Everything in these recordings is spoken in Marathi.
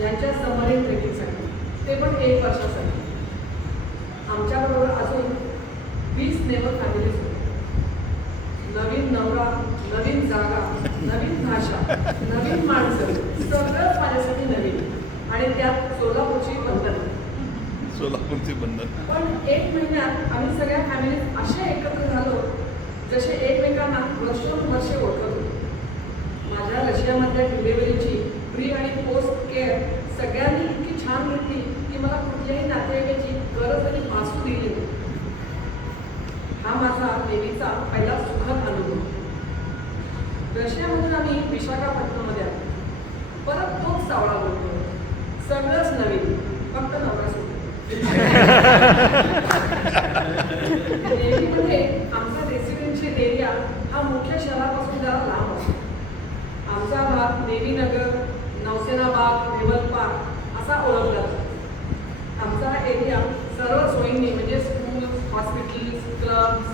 यांच्या सबमरीन ट्रेकिंगसाठी, ते पण 1 वर्षासाठी. आमच्याबरोबर अजून 20 नेबर फॅमिलीज होते. नवीन नवरा, नवीन जागा, नवीन भाषा, नवीन माणसं, सगळंच माझ्यासाठी नवीन. आणि त्यात सोलापूरची बंधन. पण 1 महिन्यात आम्ही सगळ्या फॅमिलीज अशा एकत्र झालो जसे एकमेकांना वर्षोनवर्षे ओळखत होतो. माझ्या रशियामधल्या डिलिव्हरीची प्री आणि पोस्ट केअर सगळ्यांनी इतकी छान घेतली की मला कुठल्याही नातेवाईकाची गरज आणि भासू दिली नाही. हा माझा नेहमीचा पहिला सुखद अनुभव. रशियामधून आम्ही विशाखापट्टणममध्ये आलो. परत तोच सावळा बोलतो, सगळंच नवीन, फक्त नवरा सुद्धा. नेव्हीमध्ये आमचा रेसिडेन्शियल एरिया हा मुख्य शहरापासून जरा लांब असतो. आमचा भाग नेव्ही नगर, नौसेना बाग, नेव्हल पार्क असा ओळखला जातो. आमचा हा एरिया सर्व सोयींनी म्हणजे school, hospitals, clubs,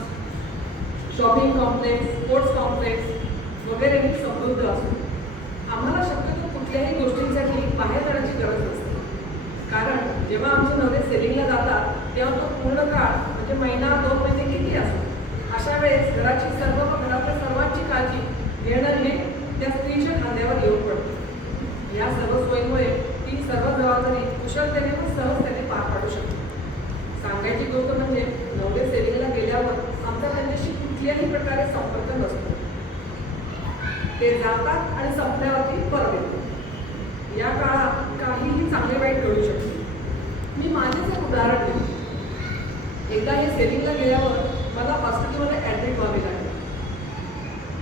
shopping complex, sports complex वगैरेंनी समृद्ध असतो. आम्हाला शक्यतो कुठल्याही गोष्टींसाठी बाहेर जाण्याची गरज नसते. कारण जेव्हा आमचे नवरे सेलिंगला जातात तेव्हा तो पूर्ण काळ म्हणजे महिना 2 महिने किती असतो. अशा वेळेस घरातल्या सर्वांची काळजी घेणं हे त्या स्त्रीच्या खांद्यावर येऊन पडते. या सर्व सोयीमुळे ती सर्व जबाबदारी कुशलतेने व सहजतेने पार पाडू शकते. सांगायची गोष्ट म्हणजे नवरे सेलिंगला गेल्यावर आमचा त्यांच्याशी कुठल्याही प्रकारे संपर्क नसतो. ते जातात आणि संपल्यावरती परत येतो. या काळात काहीही चांगले वाईट घडू शकते. मी माझेच एक उदाहरण देतो. एकदा हे सेलिंगला गेल्यावर मला हॉस्पिटलमध्ये ॲडमिट व्हावे लागले.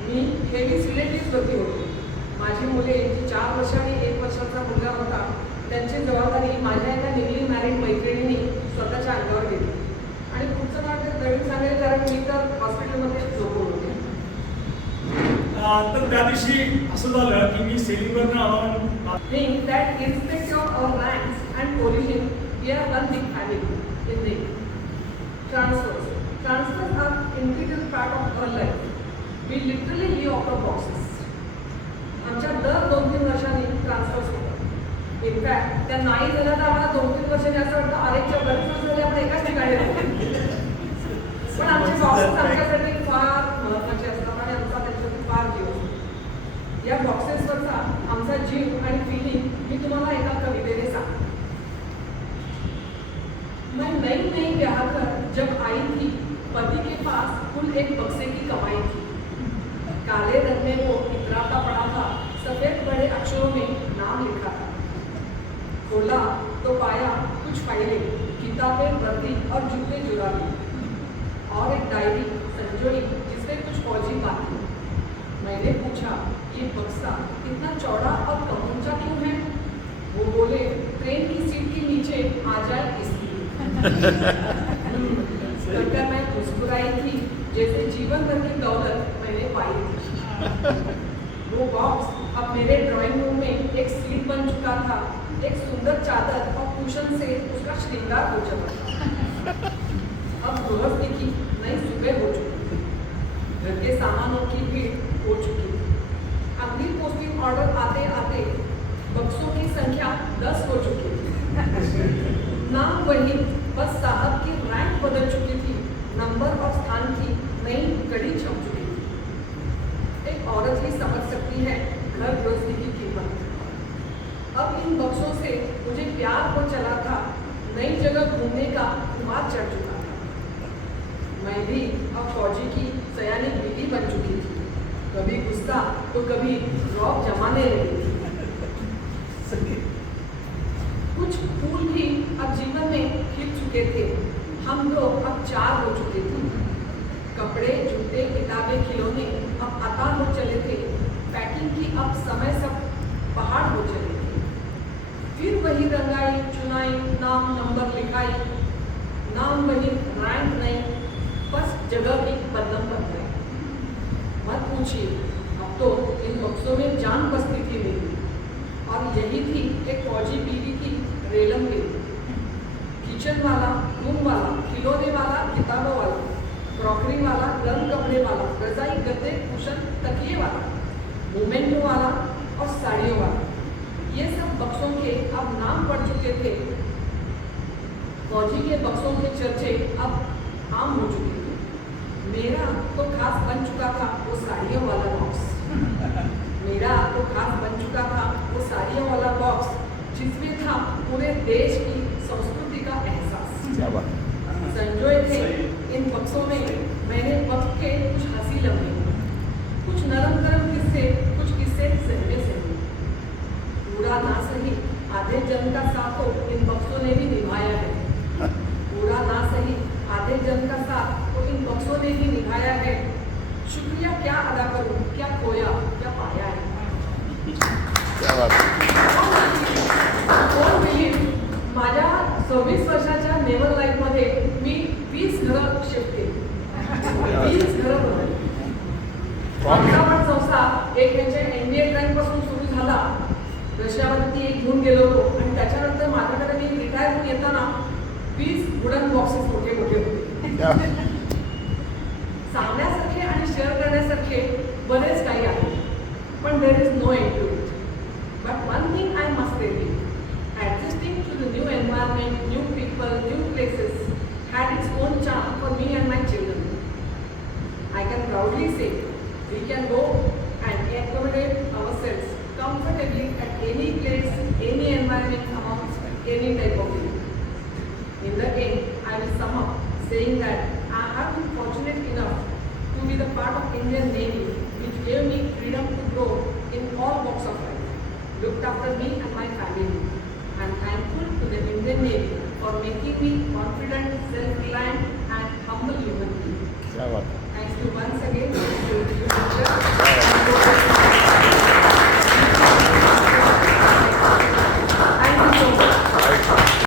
मी हेवी सिलेटिव्हवरती होते. माझी मुले जी 4 वर्ष आणि 1 वर्षाचा मुलगा होता त्यांची जबाबदारी माझ्या एका न्यूली मॅरिड मैत्रिणींनी स्वतःच्या अंगावर घेतली. आणि पुढचं नाटक नवीन सांगेल कारण मी तर हॉस्पिटलमध्ये झोपून होते. तर त्या दिवशी असं झालं की मी सेलिंगवरनं आलो. That irrespective of our ranks and origin, we are one big family in the transfers. Transfers are integral part of our life. We literally live out of boxes. आमच्या दर 2-3 वर्षांनी ट्रान्सफर्स होतात. इनफॅक्ट त्या नाही झाल्या तर आम्हाला 2-3 वर्षांनी असं वाटतं अरेच्या बरेच वर्ष झाले आपण एकाच ठिकाणी राहतो. पण आमचे बॉक्सेस आमच्यासाठी फार महत्त्वाचे असतात आणि आमचा त्यांच्यासाठी फार जीव असतो. या बॉक्सेसवरचा आमचा जीव आणि फिलिंग मी तुम्हाला एका कवितेने सांगते. मैं नई नई ब्याह कर जब आई थी, पति के पास कुल 1 बक्से की कमाई थी. काले रंग में वो इतराता पड़ा था, सफेद बड़े अक्षरों में नाम लिखा था. खोला तो पाया कुछ फाइलें, किताबें, वर्दी और जूते जुराबी और एक डायरी संजोई जिसमें कुछ फौजी बातें. मैंने पूछा, ये बक्सा इतना चौड़ा और कम ऊंचा क्यों है? वो बोले, ट्रेन की सीट के नीचे आ जाए इसलिए. कहकर मैं मुस्कुराई थी जैसे जीवन भर की दौलत मैंने पाई थी. वो बॉक्स अब मेरे ड्राइंग रूम में एक सीट बन चुका था. एक सुंदर चादर और कुशन से उसका श्रृंगार हो चुका था. अब गृहस्थी की नई सुबह हो चुकी थी. घर के सामानों की भीड़ हो चुकी थी. अगली पोस्टिंग ऑर्डर आते आते बक्सों की संख्या 10 हो चुकी थी. नाम वही, बस साहब की रैंक बदल चुकी थी. नंबर और स्थान की नई कड़ी छप चुकी थी. एक औरत ही समझ सकती है घर गृहस्थी की कीमत. अब इन बक्सों से मुझे प्यार हो चला था. नई जगह घूमने का खुमार चढ़ चुका था. मैं भी अब फौजी की सयानी बीवी बन चुकी थी. कभी गुस्सा तो कभी रौब जमाने लगी थी. कुछ फूल भी अब जीवन में खिल चुके थे. हम लोग अब 4 हो चुके थे. कपड़े, जूते, किताबें, खिलौने अब अता हो चले थे. पैकिंग की अब समय सब पहाड़ हो चले थे. फिर वही रंगाई चुनाई, नाम नंबर लिखाई. नाम वही, रैंक नहीं, बस जगह की बदलम बन गई. मत पूछिए, अब तो इन बक्सों में जान बसती थी मेरी. और यही थी एक फौजी बीवी की रेलम के. किचन वाला, रूम वाला, खिलौने वाला, किताबों वाला, क्रॉकरी वाला, गर्म कपड़े वाला, रजाई, गद्दे, कुशन, तकिए वाला, मोमेंटो वाला और साड़ियों वाला. ये सब बक्सों के अब नाम पढ़ चुके थे, फौजी के बक्सों के चर्चे अब आम हो चुके थे। मेरा तो खास बन चुका था वो साड़ियों वाला बॉक्स, मेरा तो खास बन चुका था वो साड़ियों वाला बॉक्स, जिसमें था पूरे देश की संस्कृति का एहसास। क्या बात संजोए थे इन बक्सों में मैंने वक्त के कुछ हंसी लम्हे, कुछ नरम गरम किस्से, कुछ किस्से सहमे सहमे। पूरा ना सही आधे जन्म का साथ तो इन बक्सों ने भी निभाया है, पूरा ना सही आधे जन्म का साथ तो इन बक्सों ने भी निभाया है। शुक्रिया क्या अदा करूं, क्या खोया क्या पाया है। क्या बात कोण बिलीव माझ्या 26 वर्षाच्या नेव्हल लाईफमध्ये मी 20 घरं शिफ्ट केली, 20 घरं बनवली। आमचा पण संसार एक ह्याच्या एनडीए ट्रॅक पासून सुरू झाला, रशियावरती एक घेऊन गेलो होतो आणि त्याच्यानंतर माझ्याकडे मी रिटायर होऊन येताना 20 वुडन बॉक्सेस मोठे मोठे होते। क्या सांगण्यासारखे आणि शेअर करण्यासारखे बरेच काही आहे, पण there is no end to it. But one thing I must tell you, adjusting to the new environment, new people, new places had its own charm for me and my children. I can proudly say we can go and accommodate ourselves comfortably at any place, any environment, amongst any type of people. In the end, I will sum up saying that I have been fortunate enough to be the part of Indian Navy, which gave me freedom to grow in all walks of life, looked after me and my family. I am thankful to the Indian Navy for making me confident, self-reliant and humble human being. बात Thanks to once again